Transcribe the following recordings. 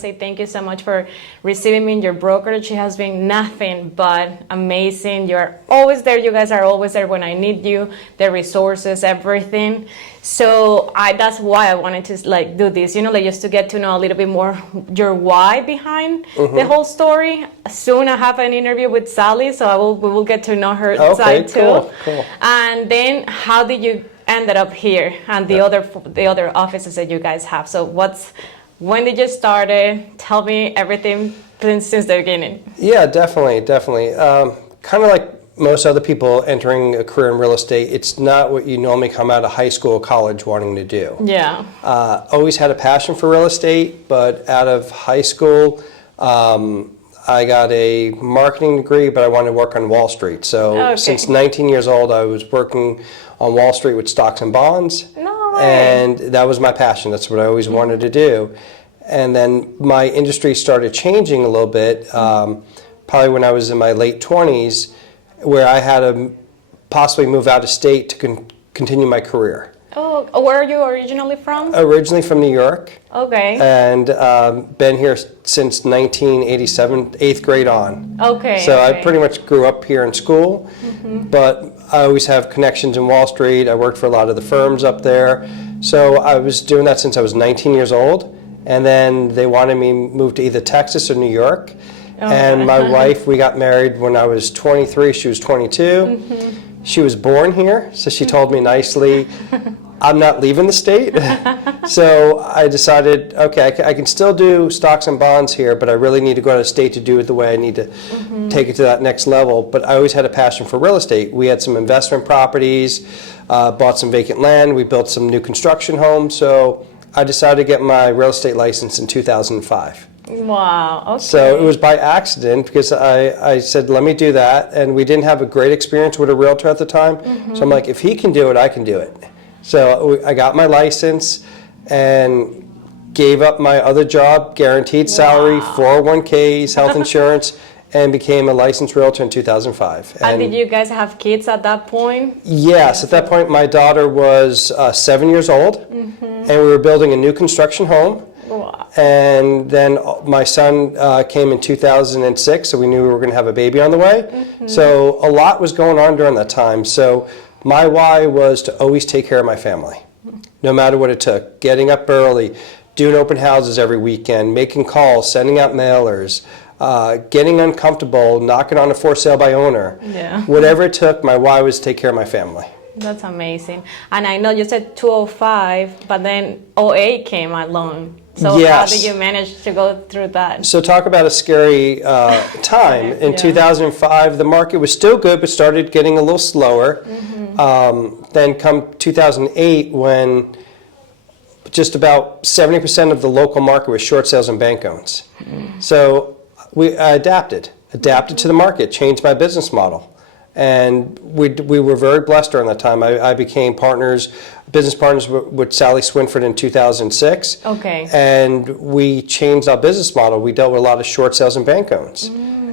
say thank you so much for receiving me in your brokerage. It has been nothing but amazing. You're always there. You guys are always there when I need you, the resources, everything. So that's why I wanted to like do this, just to get to know a little bit more your why behind the whole story. Soon I have an interview with Sally, so we will get to know her side too. Cool. And then how did you ended up here and the other offices that you guys have? So when did you start it? Tell me everything since the beginning. Yeah, definitely. Kind of like most other people entering a career in real estate, it's not what you normally come out of high school or college wanting to do. Yeah. Always had a passion for real estate, but out of high school, I got a marketing degree, but I wanted to work on Wall Street. So since 19 years old, I was working on Wall Street with stocks and bonds. No way. And that was my passion. That's what I always wanted to do. And then my industry started changing a little bit, probably when I was in my late 20s, where I had to possibly move out of state to continue my career. Oh, where are you originally from? Originally from New York. Okay. And been here since 1987, 8th grade on. Okay. So I pretty much grew up here in school, but I always have connections in Wall Street. I worked for a lot of the firms up there. So I was doing that since I was 19 years old. And then they wanted me to move to either Texas or New York. And my wife, we got married when I was 23, she was 22. She was born here, so she told me nicely, I'm not leaving the state. So I decided, okay, I can still do stocks and bonds here, but I really need to go to the state to do it the way I need to take it to that next level. But I always had a passion for real estate. We had some investment properties, bought some vacant land, we built some new construction homes. So I decided to get my real estate license in 2005. Wow, okay. So it was by accident because I said, let me do that. And we didn't have a great experience with a realtor at the time. So I'm like, if he can do it, I can do it. So I got my license and gave up my other job, guaranteed salary, 401ks, health insurance, and became a licensed realtor in 2005. And did you guys have kids at that point? Yes, at that point my daughter was 7 years old, and we were building a new construction home. Wow. And then my son came in 2006, so we knew we were going to have a baby on the way. So a lot was going on during that time. So my why was to always take care of my family, no matter what it took. Getting up early, doing open houses every weekend, making calls, sending out mailers, getting uncomfortable, knocking on a for sale by owner. Yeah. Whatever it took, my why was to take care of my family. That's amazing. And I know you said 205, but then '08 came along. So how did you manage to go through that? So talk about a scary time. In 2005, the market was still good, but started getting a little slower. Then come 2008, when just about 70% of the local market was short sales and bank owns. So I adapted to the market, changed my business model. And we were very blessed during that time. I became business partners with Sally Swinford in 2006. Okay. And we changed our business model. We dealt with a lot of short sales and bank owns.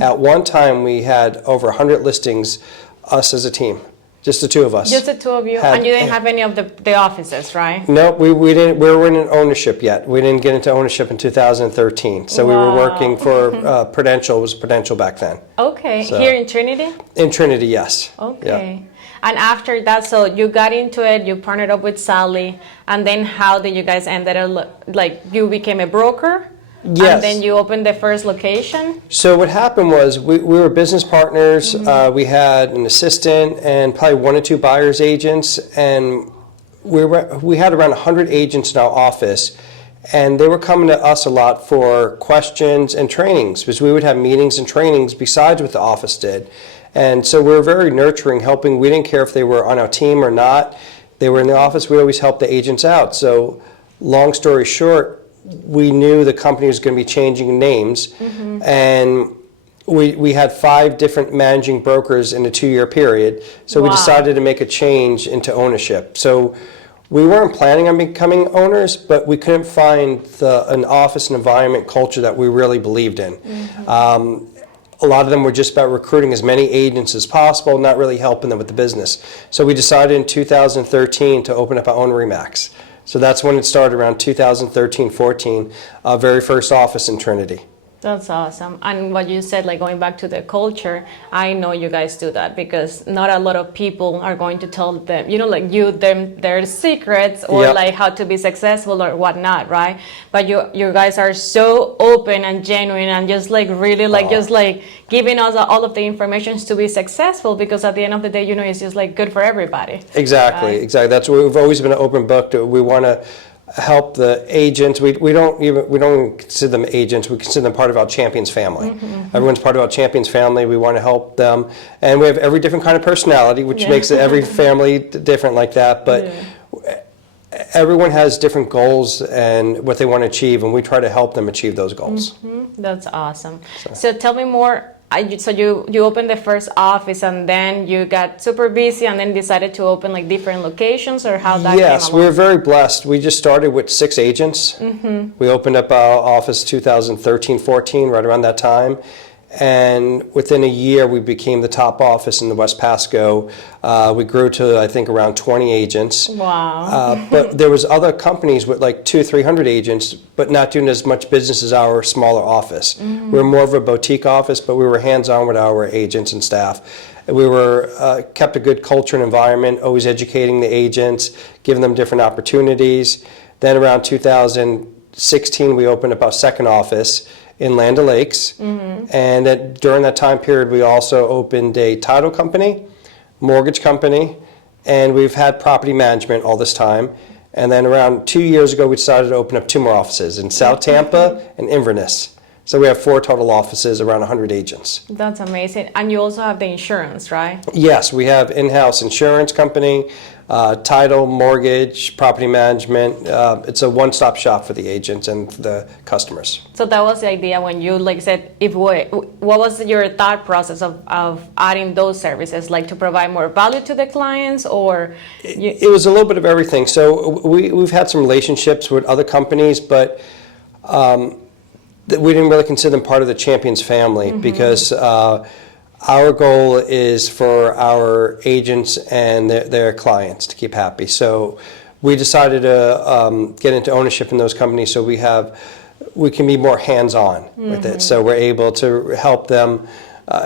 At one time, we had over 100 listings, us as a team. Just the two of us. Just the two of you? And you didn't have any of the offices, right? No, we didn't. We were in ownership yet. We didn't get into ownership in 2013. So we were working for Prudential. It was Prudential back then. Okay. So, here in Trinity? In Trinity, yes. Okay. Yeah. And after that, so you got into it, you partnered up with Sally, and then how did you guys end up, like you became a broker? Yes. And then you opened the first location? So what happened was we were business partners. We had an assistant and probably 1 or 2 buyer's agents, and we had around 100 agents in our office, and they were coming to us a lot for questions and trainings, because we would have meetings and trainings besides what the office did. And so we were very nurturing, helping. We didn't care if they were on our team or not. They were in the office. We always helped the agents out. So long story short, we knew the company was going to be changing names, and we had 5 different managing brokers in a 2-year period. So we decided to make a change into ownership. So we weren't planning on becoming owners, but we couldn't find an office and environment culture that we really believed in. A lot of them were just about recruiting as many agents as possible, not really helping them with the business. So we decided in 2013 to open up our own RE/MAX. So that's when it started, around 2013, 14, very first office in Trinity. That's awesome. And what you said, like going back to the culture, I know you guys do that because not a lot of people are going to tell them, like them their secrets or Yep. like how to be successful or whatnot, right? But you guys are so open and genuine and just like really like just like giving us all of the information to be successful, because at the end of the day, it's just like good for everybody. Exactly, Right? exactly. That's what we've always been, an open book. We want to help the agents. We don't even consider them agents. We consider them part of our Champions family. Everyone's part of our Champions family. We want to help them, and we have every different kind of personality, which makes every family different like that. But everyone has different goals and what they want to achieve, and we try to help them achieve those goals. That's awesome. So tell me more. So you opened the first office and then you got super busy and then decided to open like different locations, or how that came Yes, along? we were very blessed. We just started with 6 agents. We opened up our office 2013, 14, right around that time. And within a year, we became the top office in the West Pasco. We grew to, I think, around 20 agents. Wow. But there was other companies with like 200, 300 agents, but not doing as much business as our smaller office. We were more of a boutique office, but we were hands-on with our agents and staff. We were kept a good culture and environment, always educating the agents, giving them different opportunities. Then around 2016, we opened up our second office in Land O'Lakes, and during that time period, we also opened a title company, mortgage company, and we've had property management all this time. And then around 2 years ago, we decided to open up 2 more offices in South Tampa and Inverness. So we have 4 total offices, around 100 agents. That's amazing. And you also have the insurance, right? Yes, we have in-house insurance company, title, mortgage, property management. It's a one-stop shop for the agents and the customers. So that was the idea when you like said, what was your thought process of adding those services, like to provide more value to the clients, or? It was a little bit of everything. So we've had some relationships with other companies, but we didn't really consider them part of the Champions family, because our goal is for our agents and their clients to keep happy. So we decided to get into ownership in those companies, so we can be more hands-on with it. So we're able to help them,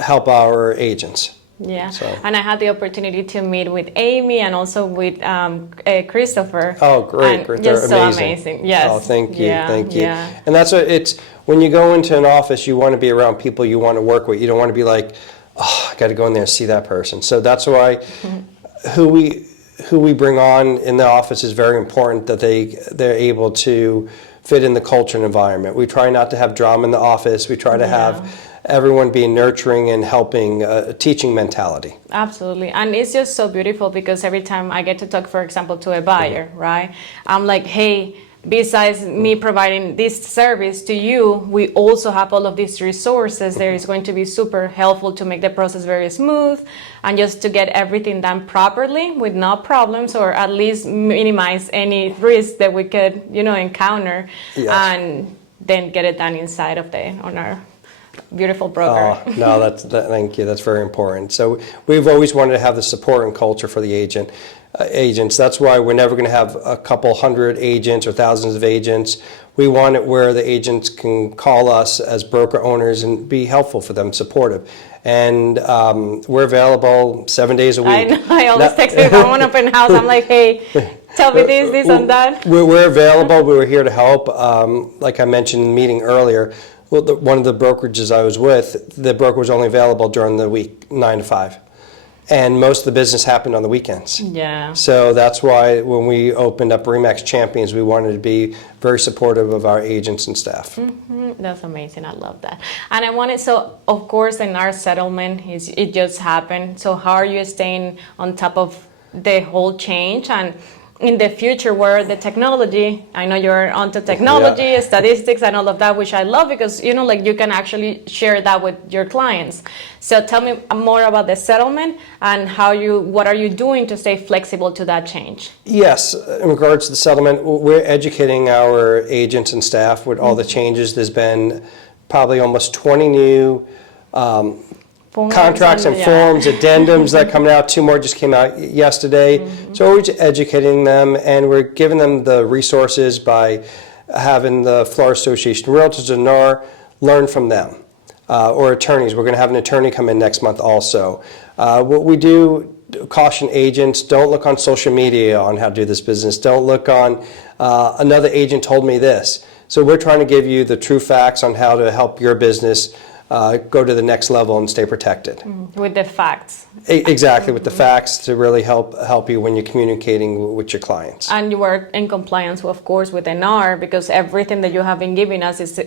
help our agents. Yeah, So. and I had the opportunity to meet with Amy and also with Christopher. Oh, great! And Great. just They're so amazing. Yes. Oh, thank you, Yeah, thank you. yeah. And that's what it's. When you go into an office, you want to be around people you want to work with. You don't want to be like, oh, I got to go in there and see that person. So that's why who we bring on in the office is very important. That they're able to fit in the culture and environment. We try not to have drama in the office. We try to have everyone being nurturing and helping, a teaching mentality. Absolutely. And it's just so beautiful because every time I get to talk, for example, to a buyer, right? I'm like, hey, besides me providing this service to you, we also have all of these resources. There is going to be super helpful to make the process very smooth and just to get everything done properly with no problems, or at least minimize any risk that we could, encounter. Yes. And then get it done inside of on our beautiful broker. Oh, no, thank you. That's very important. So we've always wanted to have the support and culture for the agents. That's why we're never going to have a couple hundred agents or thousands of agents. We want it where the agents can call us as broker owners and be helpful for them, supportive. And we're available 7 days a week. I know. I always text me if I want to open house. I'm like, hey, tell me this, and that. We're available. We're here to help. Like I mentioned in the meeting earlier, one of the brokerages I was with, the broker was only available during the week, 9 to 5. And most of the business happened on the weekends. Yeah. So that's why when we opened up RE/MAX Champions, we wanted to be very supportive of our agents and staff. That's amazing. I love that. And I wanted, so of course in our settlement, it just happened. So how are you staying on top of the whole change? And in the future, where the technology, I know you're onto technology, statistics, and all of that, which I love because, you can actually share that with your clients. So tell me more about the settlement and what are you doing to stay flexible to that change? Yes, in regards to the settlement, we're educating our agents and staff with all the changes. There's been probably almost 20 new contracts and forms, addendums that come out. 2 more just came out yesterday. So we're just educating them, and we're giving them the resources by having the Florida Association of Realtors and NAR learn from them. Or attorneys. We're going to have an attorney come in next month also. What we do, caution agents, don't look on social media on how to do this business. Don't look on another agent told me this. So we're trying to give you the true facts on how to help your business go to the next level and stay protected. With the facts. Exactly, with the facts to really help you when you're communicating with your clients. And you are in compliance, of course, with NR, because everything that you have been giving us is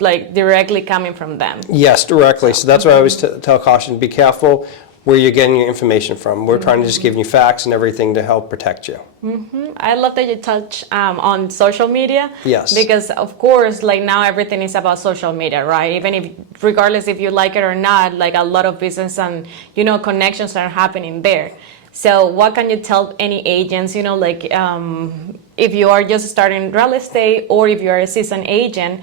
like directly coming from them. Yes, directly. So that's why I always tell caution, be careful where you're getting your information from. We're trying to just give you facts and everything to help protect you. I love that you touch on social media. Yes. Because of course, like now everything is about social media, right? Even if, regardless if you like it or not, like a lot of business and, connections are happening there. So what can you tell any agents, like if you are just starting real estate or if you're a seasoned agent,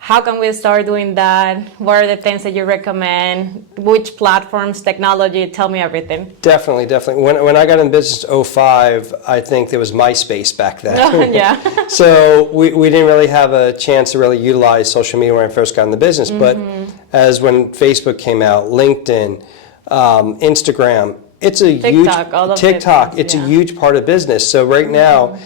how can we start doing that? What are the things that you recommend? Which platforms, technology? Tell me everything. Definitely. When I got in business in 2005, I think there was MySpace back then. Yeah. So we didn't really have a chance to really utilize social media when I first got in the business. But as when Facebook came out, LinkedIn, Instagram, it's a TikTok, it's a huge part of business. So right now,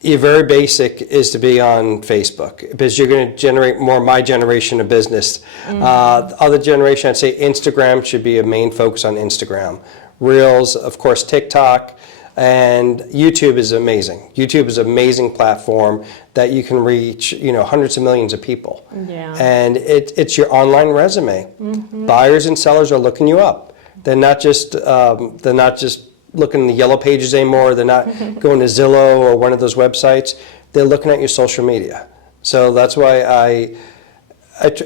your very basic is to be on Facebook because you're going to generate more my generation of business. Other generation, I'd say Instagram should be a main focus on Instagram. Reels, of course, TikTok, and YouTube is amazing. YouTube is an amazing platform that you can reach, hundreds of millions of people. Yeah. And it's your online resume. Buyers and sellers are looking you up. They're not just looking in the yellow pages anymore. They're not going to Zillow or one of those websites. They're looking at your social media. So that's why I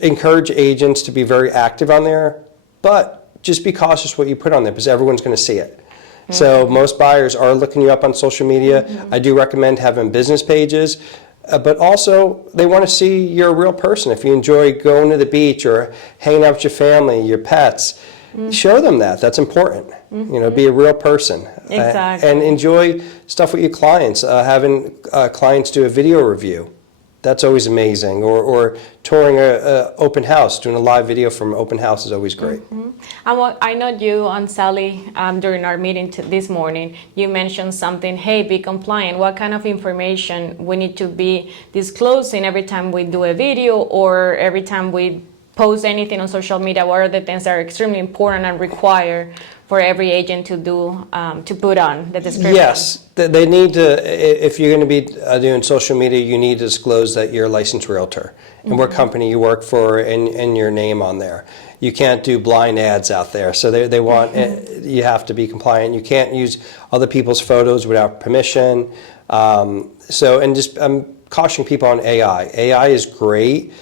encourage agents to be very active on there, but just be cautious what you put on there because everyone's going to see it. So most buyers are looking you up on social media. I do recommend having business pages, but also they want to see you're a real person. If you enjoy going to the beach or hanging out with your family, your pets, show them that. That's important. Be a real person. Exactly. And enjoy stuff with your clients. Having clients do a video review. That's always amazing. Or touring a open house, doing a live video from an open house is always great. And what I know you and Sally, during our meeting this morning, you mentioned something, hey, be compliant. What kind of information we need to be disclosing every time we do a video or every time we post anything on social media? What are the things that are extremely important and required for every agent to do, to put on the description? Yes, they need to, if you're going to be doing social media, you need to disclose that you're a licensed realtor and what company you work for and your name on there. You can't do blind ads out there. So they want, you have to be compliant. You can't use other people's photos without permission. I'm cautioning people on AI. AI is great,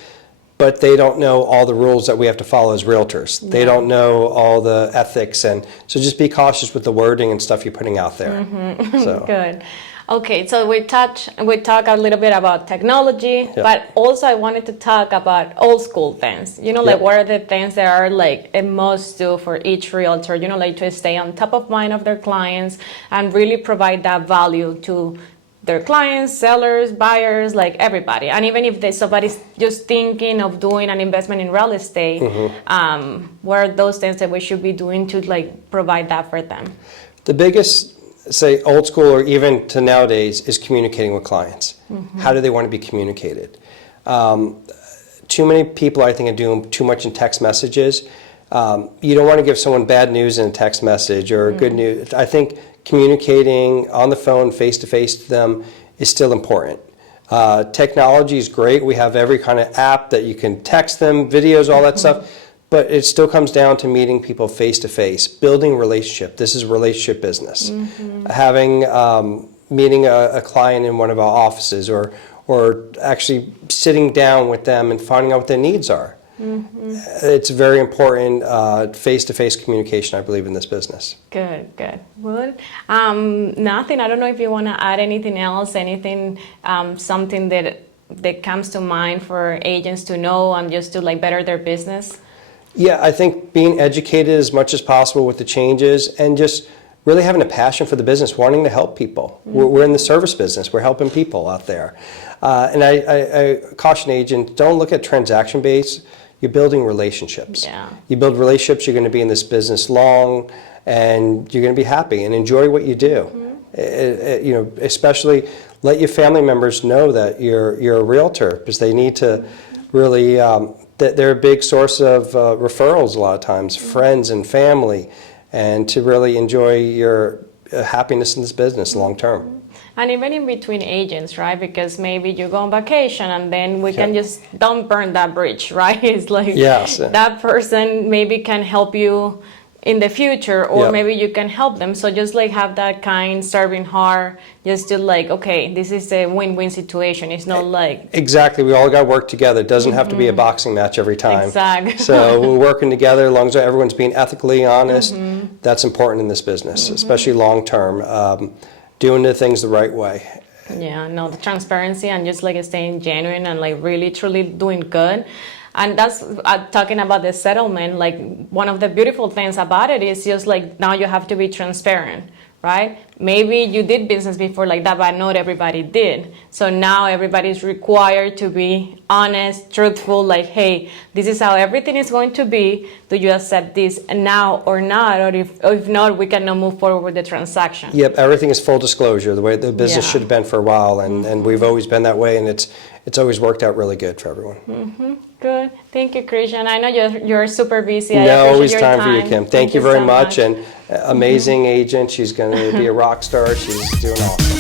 but they don't know all the rules that we have to follow as realtors. They don't know all the ethics, and so just be cautious with the wording and stuff you're putting out there. So. Good. Okay, so we talk a little bit about technology, but also I wanted to talk about old school things. Like what are the things that are like a must do for each realtor, like to stay on top of mind of their clients and really provide that value to their clients, sellers, buyers, like everybody. And even if somebody's just thinking of doing an investment in real estate, what are those things that we should be doing to like provide that for them? The biggest, say old school or even to nowadays, is communicating with clients. How do they want to be communicated? Too many people, I think, are doing too much in text messages. You don't want to give someone bad news in a text message or good news. I think communicating on the phone, face-to-face to them is still important. Technology is great. We have every kind of app that you can text them, videos, all that stuff. But it still comes down to meeting people face-to-face, building a relationship. This is a relationship business. Having, meeting a client in one of our offices or actually sitting down with them and finding out what their needs are. It's very important, face-to-face communication, I believe, in this business. Good. Nothing, I don't know if you want to add anything else, something that comes to mind for agents to know and just to like better their business? Yeah, I think being educated as much as possible with the changes and just really having a passion for the business, wanting to help people. We're in the service business. We're helping people out there. And I caution agents, don't look at transaction based. You're building relationships. Yeah. You build relationships, you're going to be in this business long, and you're going to be happy and enjoy what you do. You know, especially let your family members know that you're a realtor, because they need to really, they're a big source of referrals a lot of times, friends and family, and to really enjoy your happiness in this business long term. And even in between agents, right? Because maybe you go on vacation and then we can just don't burn that bridge, right? It's like that person maybe can help you in the future, or maybe you can help them. So just like have that kind serving heart, just to like, okay, this is a win-win situation. It's not like exactly, we all got to work together. It doesn't have to be a boxing match every time. Exactly. So we're working together as long as everyone's being ethically honest. That's important in this business, especially long term. Doing the things the right way. Yeah, no, the transparency and just like staying genuine and like really truly doing good. And that's talking about the settlement. Like one of the beautiful things about it is just like now you have to be transparent, right? Maybe you did business before like that, but not everybody did. So now everybody's required to be honest, truthful, like, hey, this is how everything is going to be. Do you accept this now or not? Or if not, we cannot move forward with the transaction. Yep, everything is full disclosure, the way the business should have been for a while, and we've always been that way, and it's always worked out really good for everyone. Good. Thank you, Christian. I know you're super busy. No, always your time for you, Kim. Thank you very so much. And amazing agent. She's going to be a rock star. She's doing awesome.